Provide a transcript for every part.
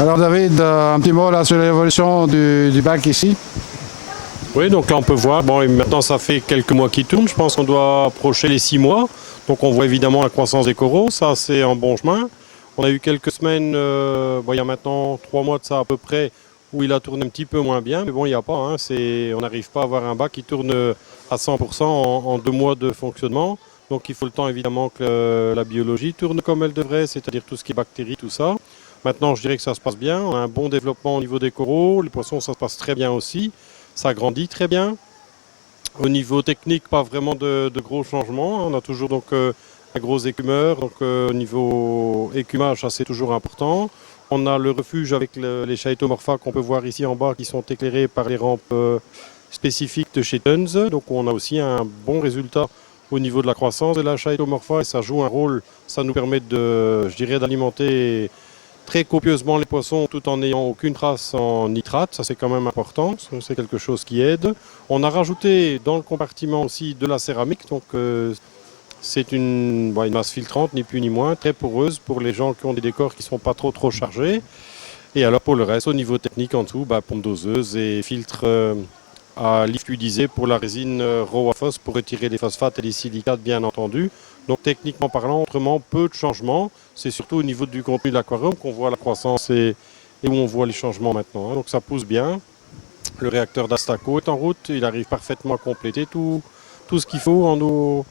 Alors David, un petit mot là sur l'évolution du bac ici. Oui, donc là on peut voir, bon, et maintenant ça fait quelques mois qu'il tourne, je pense qu'on doit approcher les 6 mois. Donc on voit évidemment la croissance des coraux, ça c'est un bon chemin. On a eu quelques semaines, bon, il y a maintenant 3 mois de ça à peu près, où il a tourné un petit peu moins bien, mais bon, il n'y a pas, hein, on n'arrive pas à avoir un bac qui tourne à 100% en 2 mois de fonctionnement. Donc il faut le temps évidemment que la biologie tourne comme elle devrait, c'est-à-dire tout ce qui est bactéries, tout ça. Maintenant, je dirais que ça se passe bien, on a un bon développement au niveau des coraux, les poissons ça se passe très bien aussi. Ça grandit très bien. Au niveau technique, pas vraiment de gros changements. On a toujours donc un gros écumeur. Donc au niveau écumage, ça c'est toujours important. On a le refuge avec les Chaetomorpha qu'on peut voir ici en bas qui sont éclairés par les rampes spécifiques de chez Tons. Donc on a aussi un bon résultat au niveau de la croissance de la Chaetomorpha et ça joue un rôle. Ça nous permet je dirais, d'alimenter très copieusement les poissons tout en n'ayant aucune trace en nitrate, ça c'est quand même important, c'est quelque chose qui aide. On a rajouté dans le compartiment aussi de la céramique, donc c'est une masse filtrante, ni plus ni moins, très poreuse pour les gens qui ont des décors qui ne sont pas trop chargés. Et alors pour le reste, au niveau technique en dessous, pompe doseuse et filtre à lift fluidisé pour la résine ROWAFOS pour retirer les phosphates et les silicates bien entendu. Donc techniquement parlant, autrement, peu de changements. C'est surtout au niveau du contenu de l'aquarium qu'on voit la croissance et où on voit les changements maintenant. Donc ça pousse bien. Le réacteur d'Astaco est en route. Il arrive parfaitement à compléter tout ce qu'il faut en eau.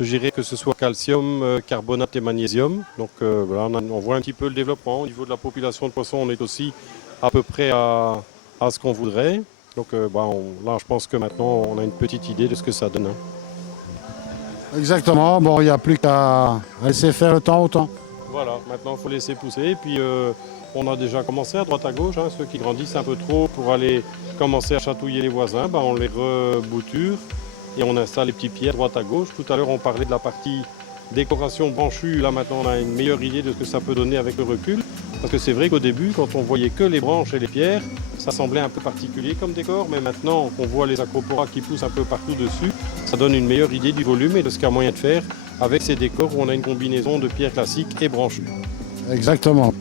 Je dirais que ce soit calcium, carbonate et magnésium. Donc voilà, on voit un petit peu le développement. Au niveau de la population de poissons, on est aussi à peu près à ce qu'on voudrait. Donc là, je pense que maintenant, on a une petite idée de ce que ça donne. Exactement, bon, il n'y a plus qu'à laisser faire le temps au temps. Voilà, maintenant, il faut laisser pousser. Et puis, on a déjà commencé à droite à gauche. Ceux qui grandissent un peu trop pour aller commencer à chatouiller les voisins, on les rebouture et on installe les petits pieds à droite à gauche. Tout à l'heure, on parlait de la partie décoration branchue. Là, maintenant, on a une meilleure idée de ce que ça peut donner avec le recul. Parce que c'est vrai qu'au début, quand on voyait que les branches et les pierres, ça semblait un peu particulier comme décor. Mais maintenant qu'on voit les acroporas qui poussent un peu partout dessus, ça donne une meilleure idée du volume et de ce qu'il y a moyen de faire avec ces décors où on a une combinaison de pierres classiques et branchues. Exactement.